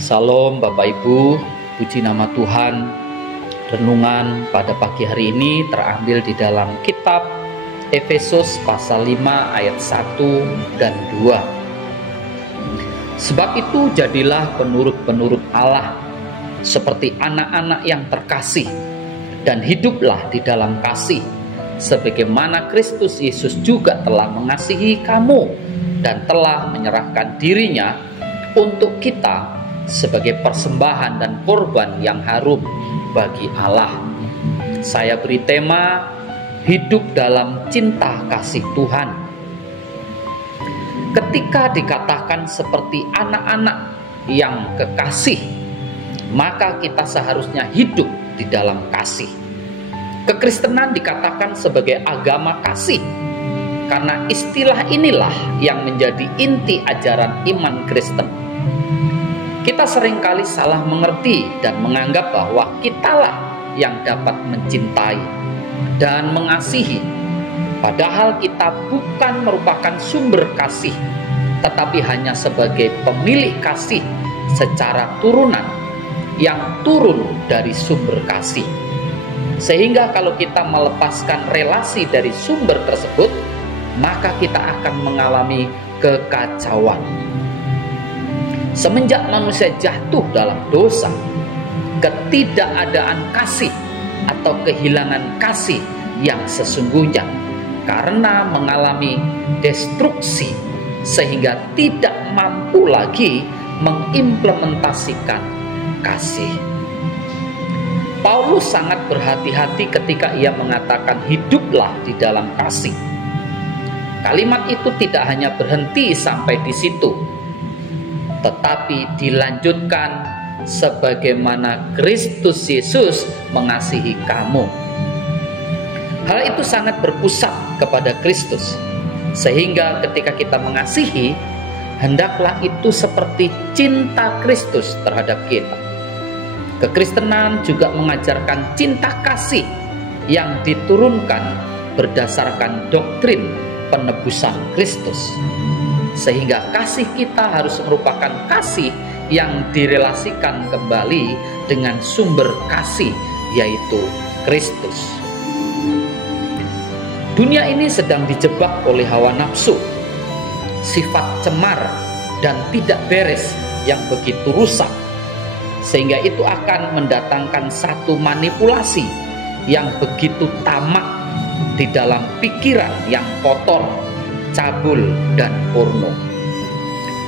Salam Bapak Ibu, puji nama Tuhan. Renungan pada pagi hari ini terambil di dalam kitab Efesus pasal 5 ayat 1 dan 2. Sebab itu jadilah penurut-penurut Allah seperti anak-anak yang terkasih, dan hiduplah di dalam kasih sebagaimana Kristus Yesus juga telah mengasihi kamu dan telah menyerahkan dirinya untuk kita sebagai persembahan dan korban yang harum bagi Allah. Saya beri tema hidup dalam cinta kasih Tuhan. Ketika dikatakan seperti anak-anak yang kekasih, maka kita seharusnya hidup di dalam kasih. Kekristenan dikatakan sebagai agama kasih karena istilah inilah yang menjadi inti ajaran iman Kristen. Kita seringkali salah mengerti dan menganggap bahwa kitalah yang dapat mencintai dan mengasihi, padahal kita bukan merupakan sumber kasih, tetapi hanya sebagai pemilik kasih secara turunan yang turun dari sumber kasih. Sehingga kalau kita melepaskan relasi dari sumber tersebut, maka kita akan mengalami kekacauan. Semenjak manusia jatuh dalam dosa, ketidakadaan kasih atau kehilangan kasih yang sesungguhnya karena mengalami destruksi sehingga tidak mampu lagi mengimplementasikan kasih. Paulus sangat berhati-hati ketika ia mengatakan hiduplah di dalam kasih. Kalimat itu tidak hanya berhenti sampai di situ, tetapi dilanjutkan sebagaimana Kristus Yesus mengasihi kamu. Hal itu sangat berpusat kepada Kristus, sehingga ketika kita mengasihi, hendaklah itu seperti cinta Kristus terhadap kita. Kekristenan juga mengajarkan cinta kasih yang diturunkan berdasarkan doktrin penebusan Kristus, sehingga kasih kita harus merupakan kasih yang direlasikan kembali dengan sumber kasih, yaitu Kristus. Dunia ini sedang dijebak oleh hawa nafsu, sifat cemar dan tidak beres yang begitu rusak, sehingga itu akan mendatangkan satu manipulasi yang begitu tamak di dalam pikiran yang kotor, cabul dan porno.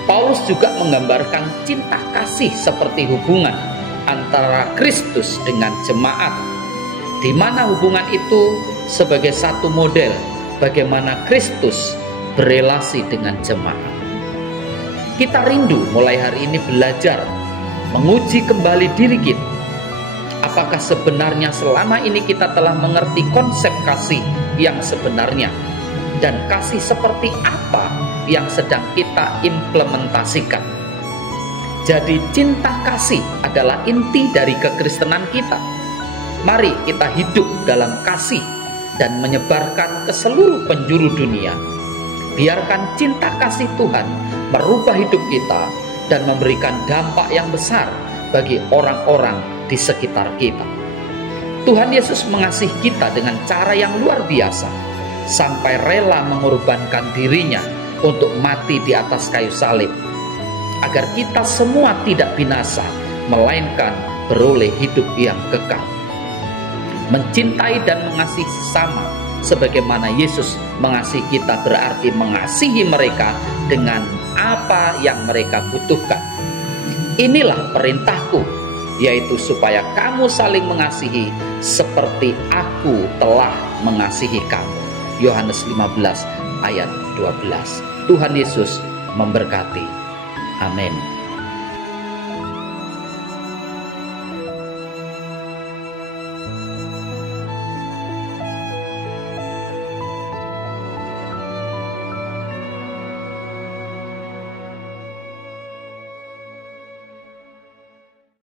Paulus juga menggambarkan cinta kasih seperti hubungan antara Kristus dengan jemaat, di mana hubungan itu sebagai satu model bagaimana Kristus berelasi dengan jemaat. Kita rindu mulai hari ini belajar menguji kembali diri kita. Apakah sebenarnya selama ini kita telah mengerti konsep kasih yang sebenarnya, dan kasih seperti apa yang sedang kita implementasikan. Jadi cinta kasih adalah inti dari kekristenan kita. Mari kita hidup dalam kasih dan menyebarkan ke seluruh penjuru dunia. Biarkan cinta kasih Tuhan merubah hidup kita dan memberikan dampak yang besar bagi orang-orang di sekitar kita. Tuhan Yesus mengasihi kita dengan cara yang luar biasa, sampai rela mengorbankan dirinya untuk mati di atas kayu salib, agar kita semua tidak binasa, melainkan beroleh hidup yang kekal. Mencintai dan mengasihi sesama sebagaimana Yesus mengasihi kita berarti mengasihi mereka dengan apa yang mereka butuhkan. Inilah perintahku, yaitu supaya kamu saling mengasihi seperti aku telah mengasihi kamu. Yohanes 15 ayat 12. Tuhan Yesus memberkati. Amin.